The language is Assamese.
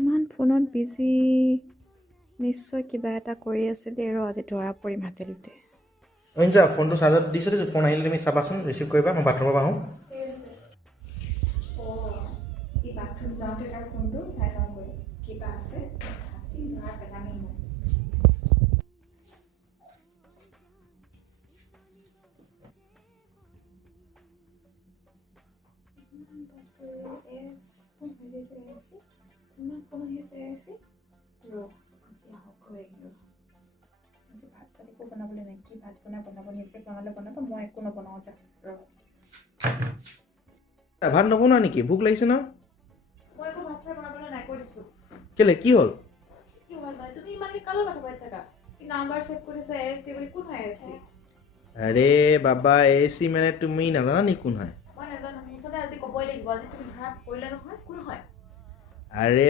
ইমান ফোনত বিজি নিশ্চয় কিবা এটা কৰি আছে দেই ৰ আজি ধৰা পৰিম হাতেলতে অঞ্জা ফোনটো চাৰ্জত দিছোঁ দেই ফোন আহিলে তুমি চাবাচোন ৰিচিভ কৰিবা মই বাথৰুমৰ পৰা আহোঁ বাথৰুম যাওঁতে তাৰ ফোনটো চাই লওঁ গৈ কিবা আছে আজি মাৰ পেলামি মই ইমান ফোন আহিছে ৰ আজি আহক আজি ভাত চাত একো বনাবলৈ নাই কি ভাত বনাব নিজে বনালে বনাব মই একো নবনাওঁ যা ৰ ভাত নবনোৱা নেকি ভোক লাগিছে ন মই একো ভাত চাত বনাবলৈ নাই কৈ দিছোঁ কেলে কি হ'ল কি হ'ল মানে তুমি ইমান কালো কথা পাতি থাকা কি নাম্বাৰ চেভ কৰিছে এচি বুলি কোন হয় এচি আৰে বাবা এচি মানে তুমি নাজানা নি কোন হয় মই নাজানো মুঠতে আজি ক'বই লাগিব আজি তুমি ভাত কৰিলে নহয় কোন হয় আৰে